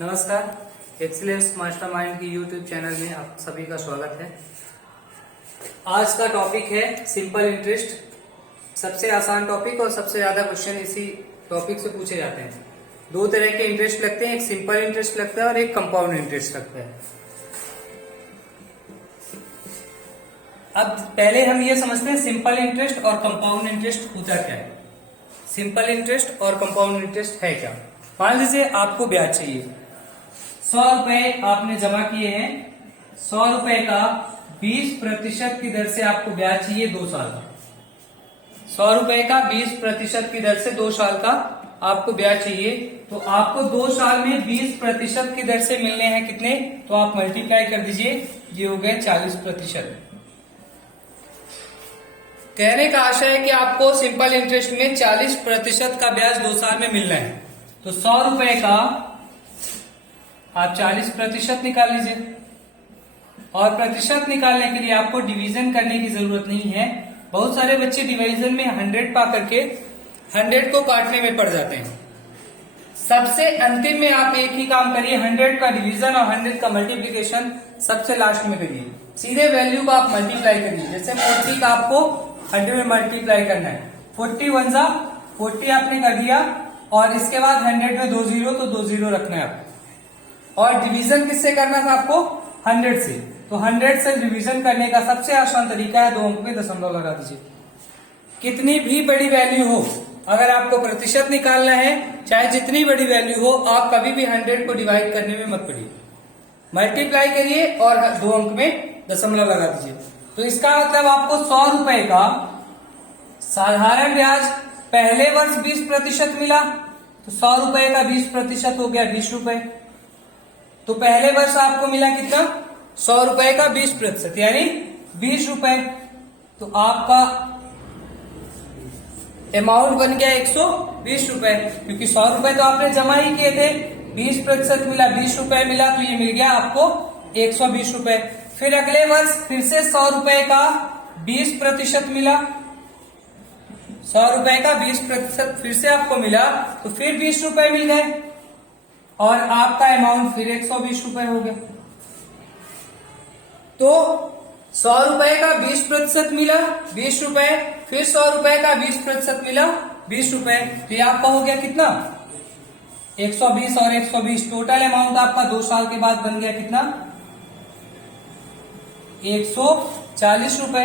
नमस्कार, excellence mastermind की YouTube channel में आप सभी का स्वागत है। आज का टॉपिक है सिंपल इंटरेस्ट। सबसे आसान टॉपिक और सबसे ज्यादा क्वेश्चन इसी टॉपिक से पूछे जाते हैं। दो तरह के इंटरेस्ट लगते हैं, एक सिंपल इंटरेस्ट लगता है और एक कंपाउंड इंटरेस्ट लगता है। अब पहले हम ये समझते हैं सिंपल इंटरेस्ट और कंपाउंड इंटरेस्ट होता क्या है। सिंपल इंटरेस्ट और कंपाउंड इंटरेस्ट है क्या। मान लीजिए आपको ब्याज चाहिए, 100 रुपए आपने जमा किए हैं, 100 रुपए का 20% की दर से आपको ब्याज चाहिए 2 साल का। 100 रुपए का 20% की दर से 2 साल का आपको ब्याज चाहिए, तो आपको 2 साल में 20% की दर से मिलने हैं कितने, तो आप मल्टीप्लाई कर दीजिए, ये हो गए 40%। कहने का आशय है कि आपको सिंपल इंटरेस्ट में 40% का ब्याज 2 साल में मिलना है। तो 100 रुपए का आप 40% निकाल लीजिए, और प्रतिशत निकालने के लिए आपको डिवीजन करने की जरूरत नहीं है। बहुत सारे बच्चे डिवीजन में 100 पा करके 100 को काटने में पड़ जाते हैं। सबसे अंतिम में आप एक ही काम करिए, 100 का डिवीजन और 100 का मल्टीप्लीकेशन सबसे लास्ट में करिए। सीधे वैल्यू को आप मल्टीप्लाई करिए। जैसे 40 का आपको 100 में मल्टीप्लाई करना है, 40 1 जा 40 आपने कर दिया, और इसके बाद 100 में 2 जीरो, तो 2 जीरो रखना है आपको। और डिवीजन किससे करना था आपको, 100 से। तो 100 से डिवीजन करने का सबसे आसान तरीका है 2 अंक में दशमलव लगा दीजिए। कितनी भी बड़ी वैल्यू हो, अगर आपको प्रतिशत निकालना है, चाहे जितनी बड़ी वैल्यू हो, आप कभी भी 100 को डिवाइड करने में मत पड़िए, मल्टीप्लाई करिए और 2 अंक में दशमलव लगा दीजिए। तो इसका मतलब आपको 100 रुपए का साधारण ब्याज पहले वर्ष 20% मिला, तो 100 रुपए का 20% हो गया 20 रुपए। तो पहले वर्ष आपको मिला कितना, 100 रुपए का 20%, यानी 20 रुपए। तो आपका अमाउंट बन गया 120 रुपए, क्योंकि 100 रुपए तो आपने जमा ही किए थे, 20% मिला, 20 रुपए मिला, तो ये मिल गया आपको 120 रुपए। फिर अगले वर्ष फिर से 100 रुपए का 20% मिला, 100 रुपए का 20% फिर से आपको मिला, तो फिर 20 रुपए मिल गए, और आपका अमाउंट फिर 120 रुपए हो गया। तो 100 रुपए का 20% मिला 20 रुपए, फिर 100 रुपए का 20% मिला 20 रुपए, तो ये आपका हो गया कितना, 120 और 120। टोटल अमाउंट आपका 2 साल के बाद बन गया कितना, 140 रुपए।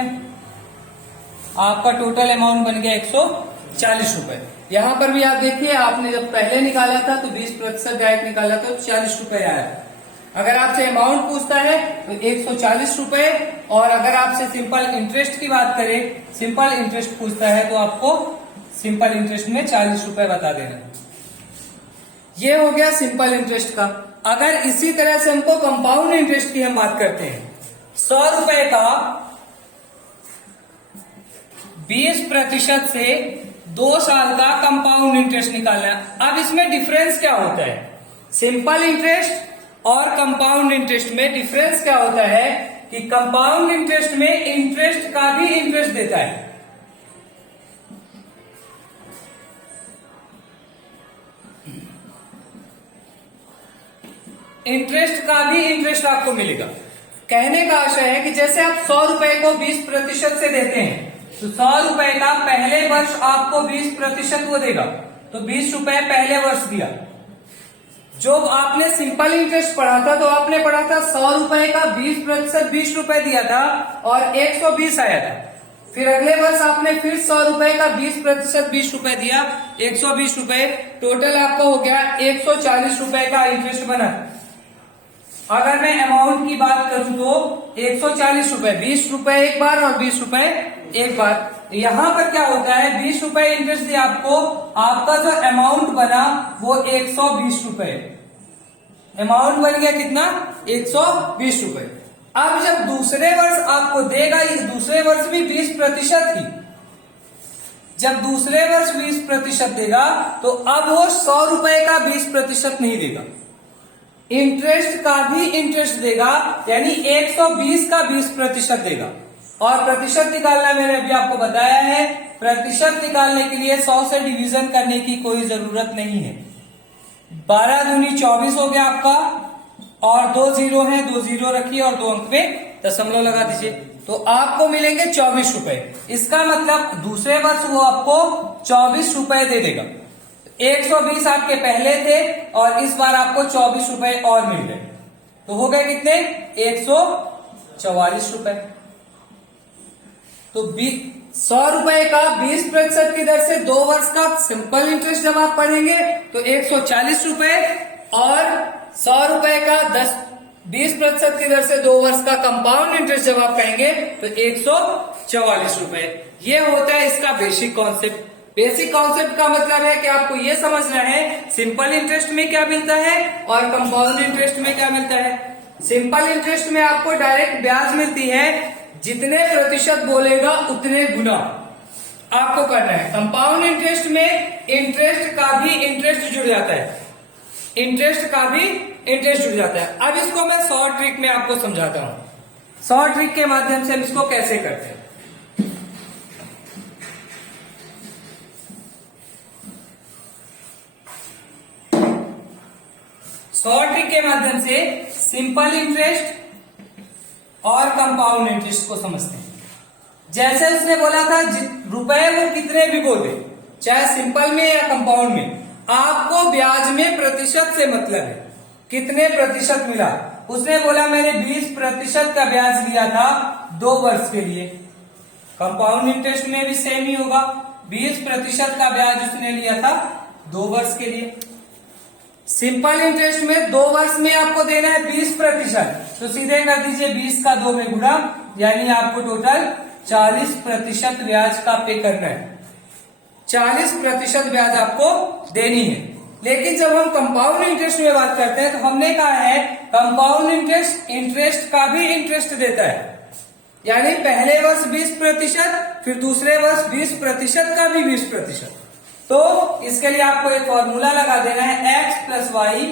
आपका टोटल अमाउंट बन गया 140 रुपए। यहां पर भी आप देखिए, आपने जब पहले निकाला था तो 20% डायरेक्ट निकाला था, तो 40 रुपए आया। अगर आपसे अमाउंट पूछता है तो 140 रुपए, और अगर आपसे सिंपल इंटरेस्ट की बात करें, सिंपल इंटरेस्ट पूछता है, तो आपको सिंपल इंटरेस्ट में 40 रुपए बता देना। ये हो गया सिंपल इंटरेस्ट का। अगर इसी तरह से हमको कंपाउंड इंटरेस्ट की हम बात करते हैं, 100 रुपए का 20% से 2 साल का कंपाउंड इंटरेस्ट निकालना है। अब इसमें डिफरेंस क्या होता है, सिंपल इंटरेस्ट और कंपाउंड इंटरेस्ट में डिफरेंस क्या होता है कि कंपाउंड इंटरेस्ट में इंटरेस्ट का भी इंटरेस्ट देता है, इंटरेस्ट का भी इंटरेस्ट आपको मिलेगा। कहने का आशय है कि जैसे आप 100 रुपए को 20% से देते हैं, तो 100 रुपए का पहले वर्ष आपको 20% वो देगा, तो 20 रुपए पहले वर्ष दिया। जो आपने सिंपल इंटरेस्ट पढ़ा था, तो आपने पढ़ा था 100 रुपए का 20% 20 रुपए दिया था और 120 आया था। फिर अगले वर्ष आपने फिर 100 रुपए का 20% 20 रुपए दिया, 120 रुपए, टोटल आपको हो गया 140 रुपए का इंटरेस्ट बना। अगर मैं अमाउंट की बात करूं तो 140 रुपए, 20 रुपए एक बार और 20 रुपए एक बार। यहां पर क्या होता है, 20 रुपए इंटरेस्ट दिया आपको, आपका जो अमाउंट बना वो 120 रुपए, अमाउंट बन गया कितना, 120 रुपए। अब जब दूसरे वर्ष आपको देगा, दूसरे वर्ष भी 20% ही, जब दूसरे वर्ष 20% देगा, तो अब वो 100 रुपए का 20% नहीं देगा, इंटरेस्ट का भी इंटरेस्ट देगा, यानी 120 का 20% देगा। और प्रतिशत निकालना मैंने अभी आपको बताया है, प्रतिशत निकालने के लिए 100 से डिवीजन करने की कोई जरूरत नहीं है। 12 दूनी 24 हो गया आपका, और 2 जीरो है, 2 जीरो रखिए और 2 अंक में दशमलव लगा दीजिए, तो आपको मिलेंगे 24 रुपए। इसका मतलब दूसरे वर्ष वो आपको 24 रुपए दे देगा। 120 आपके पहले थे और इस बार आपको 24 रुपए और मिल गए, तो हो गए कितने? 144 रुपए। तो 100 रुपए का 20% की दर से 2 वर्ष का सिंपल इंटरेस्ट जब आप पढ़ेंगे तो 140 रुपए, और 100 रुपए का 20% की दर से 2 वर्ष का कंपाउंड इंटरेस्ट जब आप कहेंगे तो 144 रुपए। ये होता है इसका बेसिक कॉन्सेप्ट। बेसिक कॉन्सेप्ट का मतलब है कि आपको ये समझना है सिंपल इंटरेस्ट में क्या मिलता है और कंपाउंड इंटरेस्ट में क्या मिलता है। सिंपल इंटरेस्ट में आपको डायरेक्ट ब्याज मिलती है, जितने प्रतिशत बोलेगा उतने गुना आपको करना है। कंपाउंड इंटरेस्ट में इंटरेस्ट का भी इंटरेस्ट जुड़ जाता है, इंटरेस्ट का भी इंटरेस्ट जुड़ जाता है। अब इसको मैं शॉर्ट ट्रिक में आपको समझाता हूं, शॉर्ट ट्रिक के माध्यम से हम इसको कैसे करते हैं। शॉर्ट ट्रिक के माध्यम से सिंपल इंटरेस्ट और कंपाउंड इंटरेस्ट को समझते हैं। जैसे उसने बोला था रुपए वो कितने भी बोले, चाहे सिंपल में या कंपाउंड में, आपको ब्याज में प्रतिशत से मतलब है, कितने प्रतिशत मिला। उसने बोला मैंने 20% का ब्याज लिया था 2 वर्ष के लिए। कंपाउंड इंटरेस्ट में भी सेम ही होगा, 20% का ब्याज उसने लिया था 2 वर्ष के लिए। सिंपल इंटरेस्ट में 2 वर्ष में आपको देना है 20%, तो सीधे कर दीजिए 20 का 2 में गुणा, यानी आपको टोटल 40% ब्याज का पे करना है, 40% ब्याज आपको देनी है। लेकिन जब हम कंपाउंड इंटरेस्ट में बात करते हैं तो हमने कहा है कंपाउंड इंटरेस्ट इंटरेस्ट का भी इंटरेस्ट देता है, यानी पहले वर्ष 20%, फिर दूसरे वर्ष 20% का भी 20%। तो इसके लिए आपको एक फॉर्मूला लगा देना है, x plus y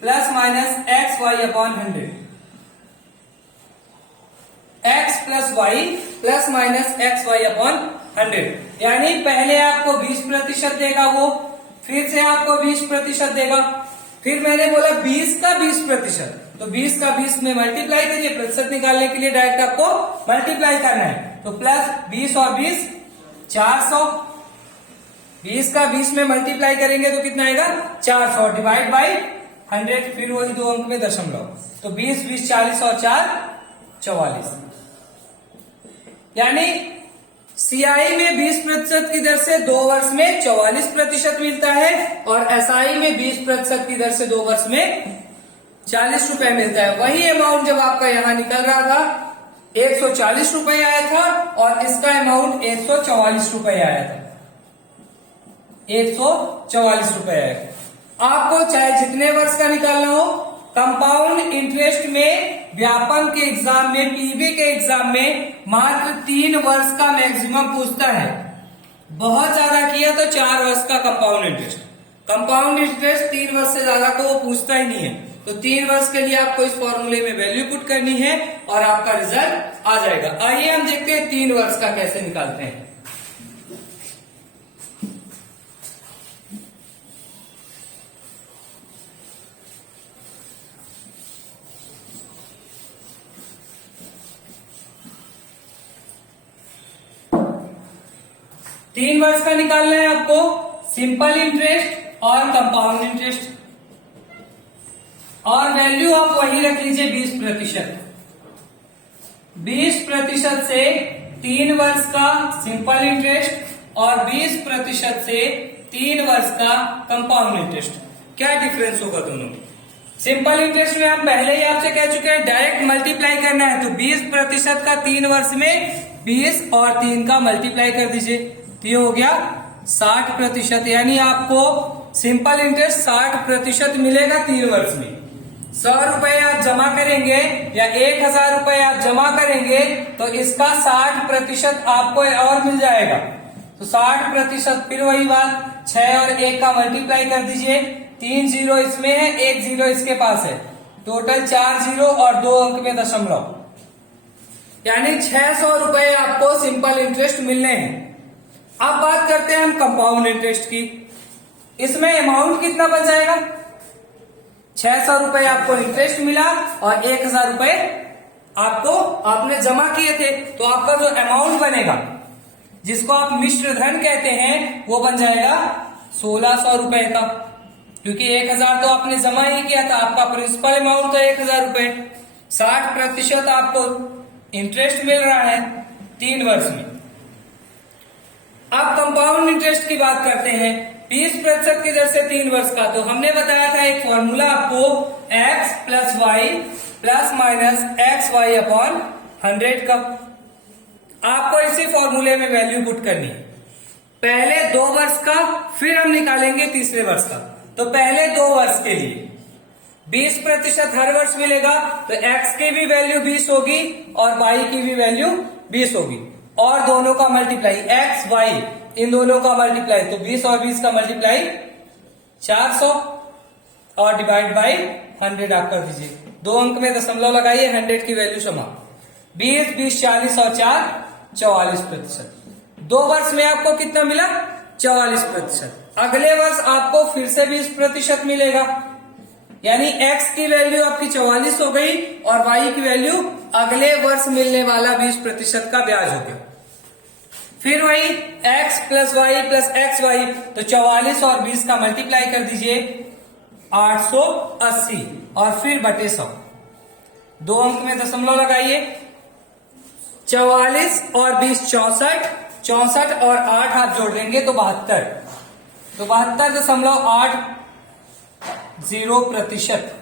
plus minus x y upon 100, x plus y plus minus x y upon 100, यानी पहले आपको 20% देगा वो, फिर से आपको 20% देगा, फिर मैंने बोला 20 का 20%, तो 20 का 20 में मल्टीप्लाई करिए, प्रतिशत निकालने के लिए डायरेक्ट आपको मल्टीप्लाई करना है, तो प्लस 20 और 20 400, 20 का 20 में मल्टीप्लाई करेंगे तो कितना आएगा 400 डिवाइड बाई 100, फिर वही 2 अंक में दशमलव, तो 20 20 40 और 4 44, यानी सीआई में 20% की दर से 2 वर्ष में 44% मिलता है, और एसआई में 20% की दर से 2 वर्ष में 40 रुपए मिलता है। वही अमाउंट जब आपका यहाँ निकल रहा था 140 रुपए आया था, और इसका अमाउंट 144 रुपए आया था, 144 रुपए आएगा। आपको चाहे जितने वर्ष का निकालना हो, कंपाउंड इंटरेस्ट में व्यापम के एग्जाम में, पीबी के एग्जाम में मात्र 3 वर्ष का मैक्सिमम पूछता है, बहुत ज्यादा किया तो 4 वर्ष का कंपाउंड इंटरेस्ट। कंपाउंड इंटरेस्ट 3 वर्ष से ज्यादा को वो पूछता ही नहीं है, तो 3 वर्ष के लिए आपको इस फॉर्मूले में वैल्यू पुट करनी है और आपका रिजल्ट आ जाएगा। आइए हम देखते हैं 3 वर्ष का कैसे निकालते हैं। तीन वर्ष का निकालना है आपको, सिंपल इंटरेस्ट और कंपाउंड इंटरेस्ट, और वैल्यू आप वही रख लीजिए 20%। 20% से 3 वर्ष का सिंपल इंटरेस्ट और 20% से 3 वर्ष का कंपाउंड इंटरेस्ट, क्या डिफरेंस होगा दोनों में। सिंपल इंटरेस्ट में हम पहले ही आपसे कह चुके हैं डायरेक्ट मल्टीप्लाई करना है, तो 20% का 3 वर्ष में 20 और 3 का मल्टीप्लाई कर दीजिए, तो ये हो गया 60%, यानी आपको सिंपल इंटरेस्ट 60% मिलेगा 3 वर्ष में। 100 रुपए आप जमा करेंगे या 1000 रुपए आप जमा करेंगे तो इसका 60% आपको और मिल जाएगा, तो 60%, फिर वही बात 6 और 1 का मल्टीप्लाई कर दीजिए, 3 जीरो इसमें है, 1 जीरो इसके पास है, टोटल 4 जीरो और 2 अंक में दशमलव, यानी 600 रुपए आपको सिंपल इंटरेस्ट मिलने हैं। अब बात करते हैं हम कंपाउंड इंटरेस्ट की। इसमें अमाउंट कितना बच जाएगा, 600 रुपए आपको इंटरेस्ट मिला और 1000 रुपए आपको आपने जमा किए थे। तो आपका जो अमाउंट बनेगा, जिसको आप मिश्र धन कहते हैं, वो बन जाएगा 1600 रुपए का, क्योंकि 1000 तो आपने जमा ही किया था। आपका प्रिंसिपल अमाउंट तो 1000 रुपए, 60% आपको इंटरेस्ट मिल रहा है 3 वर्ष में। अब कंपाउंड इंटरेस्ट की बात करते हैं 20% की दर से 3 वर्ष का। तो हमने बताया था एक फॉर्मूला आपको, x plus y plus minus x y upon 100 का। आपको इसी फॉर्मूले में वैल्यू पुट करनी है, पहले 2 वर्ष का, फिर हम निकालेंगे तीसरे वर्ष का। तो पहले 2 वर्ष के लिए 20% हर वर्ष मिलेगा, तो x की भी वैल्यू 20 होगी और y की भी वैल्यू 20 होगी, और दोनों का मल्टीप्लाई, x y इन दोनों का मल्टीप्लाई, तो 20 और 20 का मल्टीप्लाई 400 और डिवाइड बाई 100 आप कर दीजिए। 2 अंक में दशमलव लगाइए, 100 की वैल्यू समा 20, 20, 40 और 4 44%। 2 वर्ष में आपको कितना मिला? 44%। अगले वर्ष आपको फिर से 20% मिलेगा, यानी x की वैल्यू आपकी 44 हो गई और y की वैल्यू अगले वर्ष मिलने वाला 20% का ब्याज हो गया। फिर वही x plus y plus x y, तो 44 और 20 का मल्टीप्लाई कर दीजिए 880 और फिर बटे 100। 2 अंक में दशमलव लगाइए, 44 और 20 64, 64 और 8 आप जोड़ देंगे तो 72, तो 72.80%।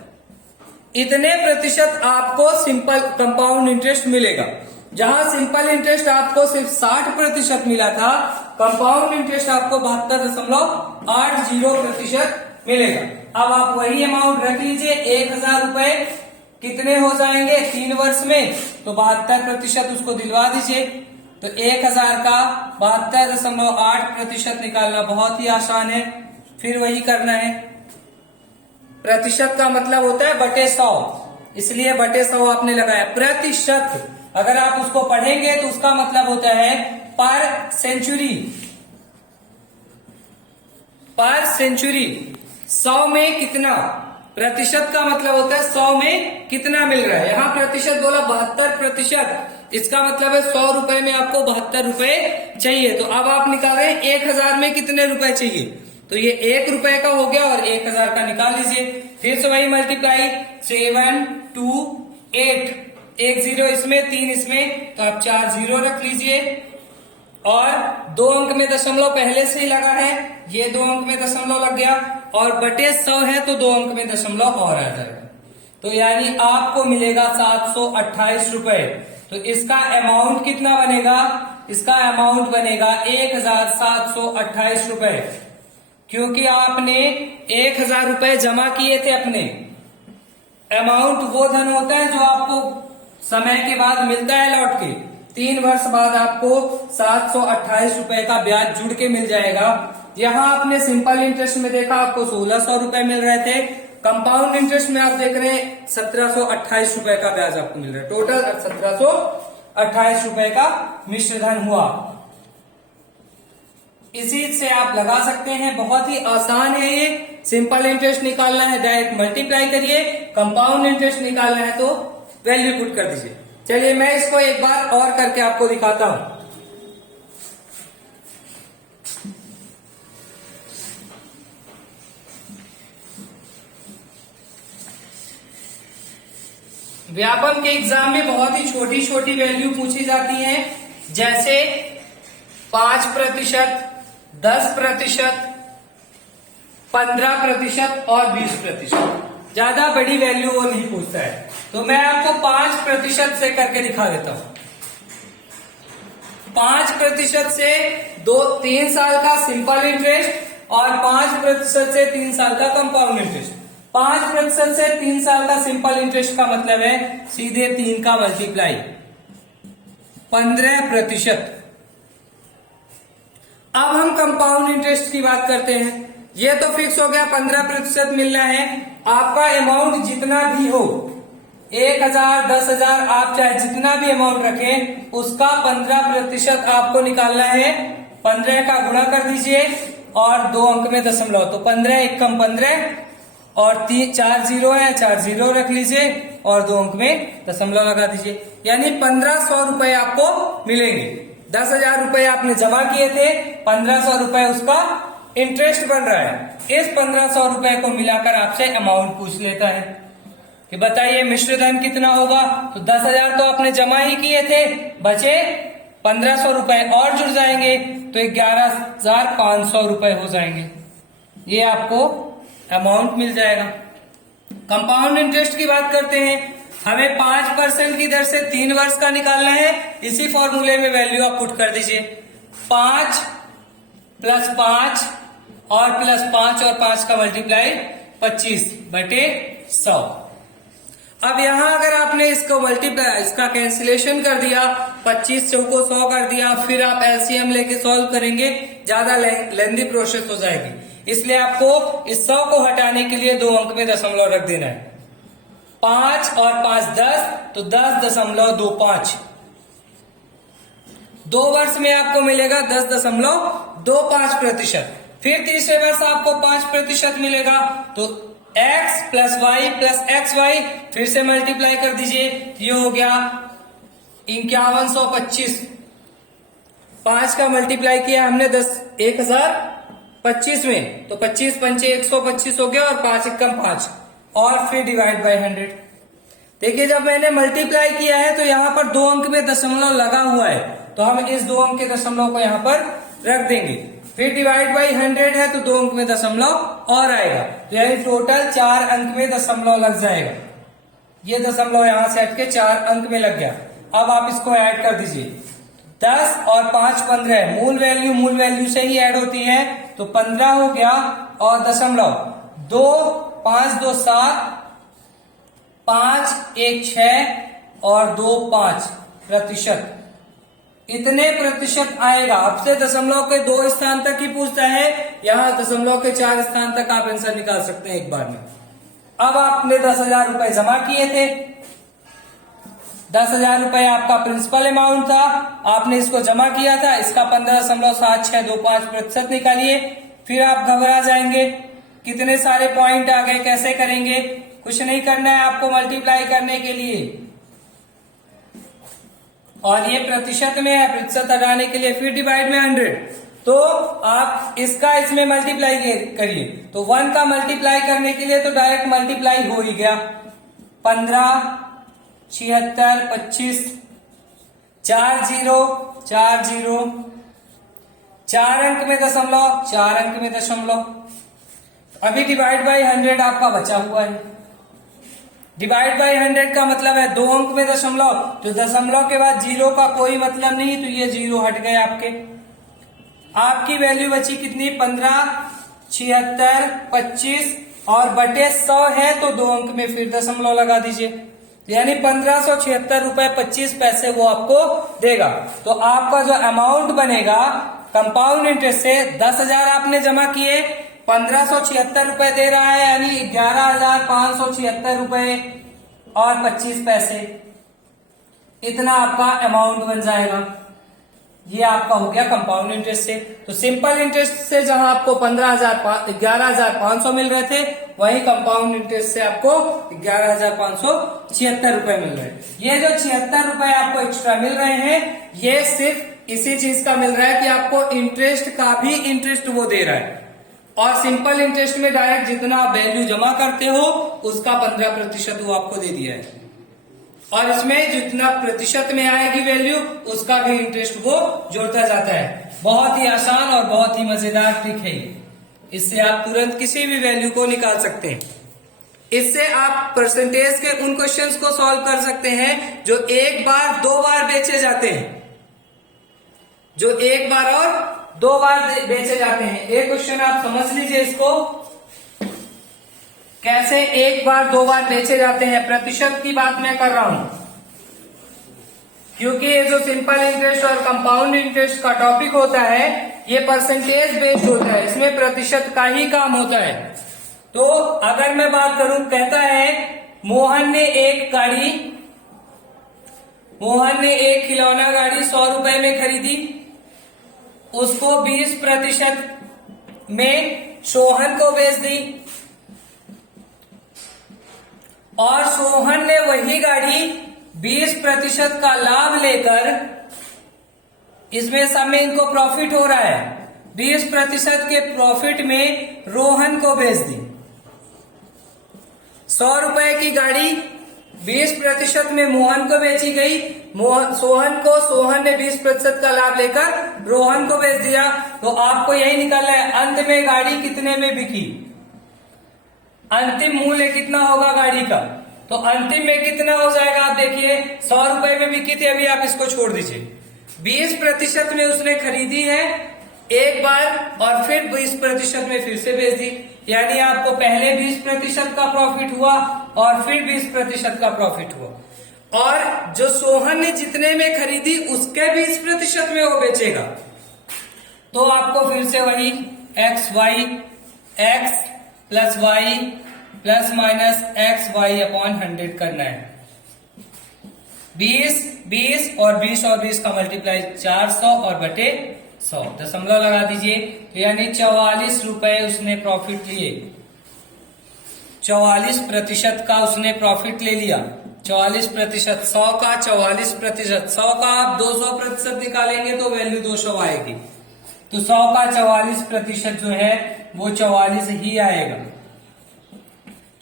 इतने प्रतिशत आपको सिंपल कंपाउंड इंटरेस्ट मिलेगा। जहां सिंपल इंटरेस्ट आपको सिर्फ 60% मिला था, कंपाउंड इंटरेस्ट आपको 72.80% मिलेगा। अब आप वही अमाउंट रख लीजिए, 1000 रुपए कितने हो जाएंगे 3 वर्ष में, तो 72% उसको दिलवा दीजिए। तो 1000 का 72.8% निकालना बहुत ही आसान है, फिर वही करना है। प्रतिशत का मतलब होता है बटे 100, इसलिए बटे 100 आपने लगाया। प्रतिशत अगर आप उसको पढ़ेंगे तो उसका मतलब होता है पर सेंचुरी, पर सेंचुरी 100 में कितना, प्रतिशत का मतलब होता है 100 में कितना मिल रहा है। यहां प्रतिशत बोला 72%, इसका मतलब है 100 रुपए में आपको 72 रुपए चाहिए। तो अब आप निकाल रहे हैं 1000 में कितने रुपए चाहिए, तो ये 1 रुपए का हो गया और 1000 का निकाल लीजिए। फिर से वही मल्टीप्लाई, 7 2 8, 1 0 इसमें 3 इसमें, तो आप 4 0 रख लीजिए और 2 अंक में दशमलव पहले से ही लगा है, ये 2 अंक में दशमलव लग गया और बटे 100 है तो 2 अंक में दशमलव और आ जाएगा। तो यानी आपको मिलेगा 728 रुपए। तो इसका अमाउंट कितना बनेगा, इसका अमाउंट बनेगा 1728 रुपए, क्योंकि आपने 1000 रुपए जमा किए थे अपने। अमाउंट वो धन होता है जो आपको समय के बाद मिलता है लौट के। 3 वर्ष बाद आपको 728 रुपए का ब्याज जुड़ के मिल जाएगा। यहां आपने सिंपल इंटरेस्ट में देखा आपको 1600 रुपए मिल रहे थे, कंपाउंड इंटरेस्ट में आप देख रहे हैं 1728 रुपए का ब्याज आपको मिल रहा है। टोटल 1728 रुपए का मिश्र धन हुआ। इसी से आप लगा सकते हैं, बहुत ही आसान है ये। सिंपल इंटरेस्ट निकालना है डायरेक्ट मल्टीप्लाई करिए, कंपाउंड इंटरेस्ट निकालना है तो वैल्यू पुट कर दीजिए। चलिए मैं इसको एक बार और करके आपको दिखाता हूं। व्यापम के एग्जाम में बहुत ही छोटी छोटी वैल्यू पूछी जाती हैं, जैसे 5%, 10%, 15% और 20%। ज्यादा बड़ी वैल्यू वो नहीं पूछता है। तो मैं आपको 5% से करके दिखा देता हूं। 5% से 3 साल का सिंपल इंटरेस्ट और 5% से 3 साल का कंपाउंड इंटरेस्ट। 5% से 3 साल का सिंपल इंटरेस्ट का मतलब है सीधे 3 का मल्टीप्लाई 15%। अब हम कंपाउंड इंटरेस्ट की बात करते हैं। ये तो फिक्स हो गया, 15% मिलना है। आपका अमाउंट जितना भी हो, 1000, 10,000, आप चाहे जितना भी अमाउंट रखें, उसका 15% आपको निकालना है। 15 का गुणा कर दीजिए और 2 अंक में दशमलव, तो 15 एकम 15 और 4 जीरो है, 4 जीरो रख लीजिए और 2 अंक में दशमलव लगा दीजिए, यानी 1500 रुपए आपको मिलेंगे। 10,000 रुपए आपने जमा किए थे, 1500 रुपए उसका इंटरेस्ट बन रहा है। इस 1500 रुपए को मिलाकर आपसे अमाउंट पूछ लेता है कि बताइए मिश्र धन कितना होगा। तो 10,000 तो आपने जमा ही किए थे, बचे 1500 रुपए और जुड़ जाएंगे तो 11,500 रुपए हो जाएंगे। ये आपको अमाउंट मिल जाएगा। कंपाउंड इंटरेस्ट की बात करते हैं। हमें 5% की दर से 3 वर्ष का निकालना है। इसी फॉर्मूले में वैल्यू आप पुट कर दीजिए। 5 + 5 और +5 और 5 का मल्टीप्लाई 25/100। अब यहां अगर आपने इसको मल्टीप्लाई, इसका कैंसिलेशन कर दिया, 25 चौको 100 कर दिया, फिर आप एलसीएम लेके सॉल्व करेंगे, ज्यादा लेंदी प्रोसेस हो जाएगी। इसलिए आपको इस 100 को हटाने के लिए 2 अंक में दशमलव रख देना है। 5 और 5 10, तो 10.25। 2 वर्ष में आपको मिलेगा 10.25%। फिर तीसरे वर्ष आपको 5% मिलेगा, तो x + y + xy फिर से मल्टीप्लाई कर दीजिए। ये हो गया 5125। 5 का मल्टीप्लाई किया हमने 1025 में, तो 25 पंचे 125 हो गया और 5 एकम 5 और फिर डिवाइड बाय 100। देखिए जब मैंने मल्टीप्लाई किया है तो यहाँ पर 2 अंक में दशमलव लगा हुआ है, तो हम इस 2 अंक के दशमलव को यहाँ पर रख देंगे। फिर डिवाइड बाई 100 है तो 2 अंक में दशमलव और आएगा, तो यानी टोटल 4 अंक में दशमलव लग जाएगा। ये दशमलव यहां से हट के 4 अंक में लग गया। अब आप इसको ऐड कर दीजिए। 10 और 5 15, मूल वैल्यू से ही ऐड होती है, तो 15 हो गया और दशमलव 2 5 2 7 5 1 6 और 2 5%। इतने प्रतिशत आएगा। आपसे दशमलव के 2 स्थान तक ही पूछता है, यहां दशमलव के 4 स्थान तक आप आंसर निकाल सकते हैं एक बार में। अब आपने 10,000 रुपए जमा किए थे, 10,000 रुपए आपका प्रिंसिपल अमाउंट था, आपने इसको जमा किया था, इसका 15.7625% निकालिए। फिर आप घबरा जाएंगे, कितने सारे पॉइंट आ गए, कैसे करेंगे। कुछ नहीं करना है आपको मल्टीप्लाई करने के लिए, और ये प्रतिशत में है, प्रतिशत हटाने के लिए फिर डिवाइड में 100, तो आप इसका इसमें मल्टीप्लाई करिए। तो 1 का मल्टीप्लाई करने के लिए तो डायरेक्ट मल्टीप्लाई हो ही गया। 15 76 25 4 0 4 0, 4 अंक में दशमलव, 4 अंक में दशमलव। अभी डिवाइड बाई 100 आपका बचा हुआ है। डिवाइड बाई 100 का मतलब है 2 अंक में दशमलव, तो दशमलव के बाद 0 का कोई मतलब नहीं, तो ये 0 हट गए आपके। आपकी वैल्यू बची कितनी, 15 76 25 और बटे 100 है, तो 2 अंक में फिर दशमलव लगा दीजिए, यानी 1576 रुपए 25 पैसे वो आपको देगा। तो आपका जो अमाउंट बनेगा कंपाउंड इंटरेस्ट से, 10,000 आपने जमा किए, 1576 रुपए दे रहा है, यानी 11,576 रुपए और 25 पैसे, इतना आपका अमाउंट बन जाएगा। ये आपका हो गया कंपाउंड इंटरेस्ट से। तो सिंपल इंटरेस्ट से जहां आपको 11,500 मिल रहे थे, वही कंपाउंड इंटरेस्ट से आपको 11,576 रुपए मिल रहे हैं। ये जो 76 रुपए आपको एक्स्ट्रा मिल रहे हैं, ये सिर्फ इसी चीज का मिल रहा है कि आपको इंटरेस्ट का भी इंटरेस्ट वो दे रहा है, और सिंपल इंटरेस्ट में डायरेक्ट जितना आप वैल्यू जमा करते हो उसका 15% वो आपको दे दिया है, और इसमें जितना प्रतिशत में आएगी वैल्यू उसका भी इंटरेस्ट वो जोड़ता जाता है। बहुत ही आसान और बहुत ही मजेदार ट्रिक है, इससे आप तुरंत किसी भी वैल्यू को निकाल सकते हैं। इससे आप परसेंटेज के उन क्वेश्चंस को सॉल्व कर सकते हैं जो 1 बार 2 बार बेचे जाते हैं, जो 1 बार और 2 बार बेचे जाते हैं। एक क्वेश्चन आप समझ लीजिए इसको, कैसे 1 बार 2 बार बेचे जाते हैं। प्रतिशत की बात मैं कर रहा हूं, क्योंकि ये जो सिंपल इंटरेस्ट और कंपाउंड इंटरेस्ट का टॉपिक होता है, ये परसेंटेज बेस्ड होता है, इसमें प्रतिशत का ही काम होता है। तो अगर मैं बात करूं, कहता है मोहन ने एक खिलौना गाड़ी 100 रुपए में खरीदी, उसको 20% में सोहन को बेच दी, और सोहन ने वही गाड़ी 20% का लाभ लेकर, इसमें सब में इनको प्रॉफिट हो रहा है, 20% के प्रॉफिट में रोहन को बेच दी। 100 रुपए की गाड़ी 20% में मोहन को बेची गई। सोहन ने 20% का लाभ लेकर रोहन को बेच दिया। तो आपको यही निकालना है अंत में गाड़ी कितने में बिकी, अंतिम मूल्य कितना होगा गाड़ी का। तो अंतिम में कितना हो जाएगा आप देखिए, 100 रुपए में बिकी थी, अभी आप इसको छोड़ दीजिए। 20% में उसने खरीदी है एक बार और फिर 20% में फिर से बेच दी, यानी आपको पहले 20% का प्रॉफिट हुआ और फिर 20% का प्रॉफिट हुआ। और जो सोहन ने जितने में खरीदी उसके 20% में वो बेचेगा। तो आपको फिर से वही x plus y plus minus XY/100 करना है। 20 और 20 का मल्टीप्लाई 400 और बटे 100, दशमलव लगा दीजिए। यानी 44 रुपए उसने प्रॉफिट लिए, 44% का उसने प्रॉफिट ले लिया। 44%, 100 का 44%, 100 का आप 200% निकालेंगे तो वैल्यू 200 आएगी। तो 100 का 44% जो है वो 44 ही आएगा।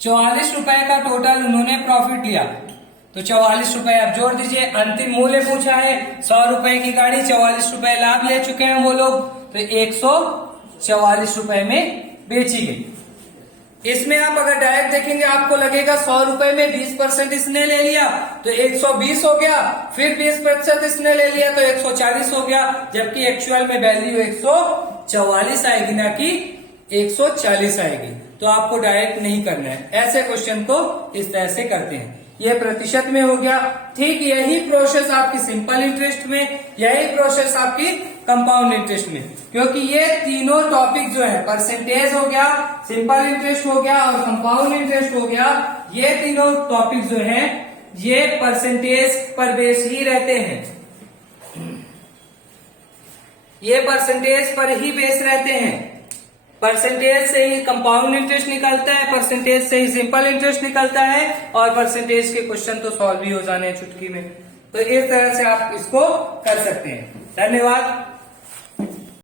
44 रुपए का टोटल उन्होंने प्रॉफिट लिया, तो 44 रुपए आप जोड़ दीजिए। अंतिम मूल्य पूछा है, 100 रुपए की गाड़ी 44 रुपए लाभ ले चुके हैं वो लोग, तो 144 रुपए में बेची गई। इसमें आप अगर डायरेक्ट देखेंगे आपको लगेगा 100 रुपए में 20% इसने ले लिया तो 120 हो गया, फिर 20% इसने ले लिया तो 140 हो गया, जबकि एक्चुअल में वैल्यू 144 आएगी ना कि 140 आएगी। तो आपको डायरेक्ट नहीं करना है, ऐसे क्वेश्चन को इस तरह से करते हैं। ये प्रतिशत में हो गया। ठीक यही प्रोसेस आपकी सिंपल इंटरेस्ट में, यही प्रोसेस आपकी कंपाउंड इंटरेस्ट में, क्योंकि ये तीनों टॉपिक जो है, परसेंटेज हो गया, सिंपल इंटरेस्ट हो गया और कंपाउंड इंटरेस्ट हो गया, ये तीनों टॉपिक जो है ये परसेंटेज पर बेस ही रहते हैं, ये परसेंटेज पर ही बेस रहते हैं। परसेंटेज से ही कंपाउंड इंटरेस्ट निकलता है, परसेंटेज से ही सिंपल इंटरेस्ट निकलता है, और परसेंटेज के क्वेश्चन तो सॉल्व भी हो जाने हैं चुटकी में। तो इस तरह से आप इसको कर सकते हैं। धन्यवाद।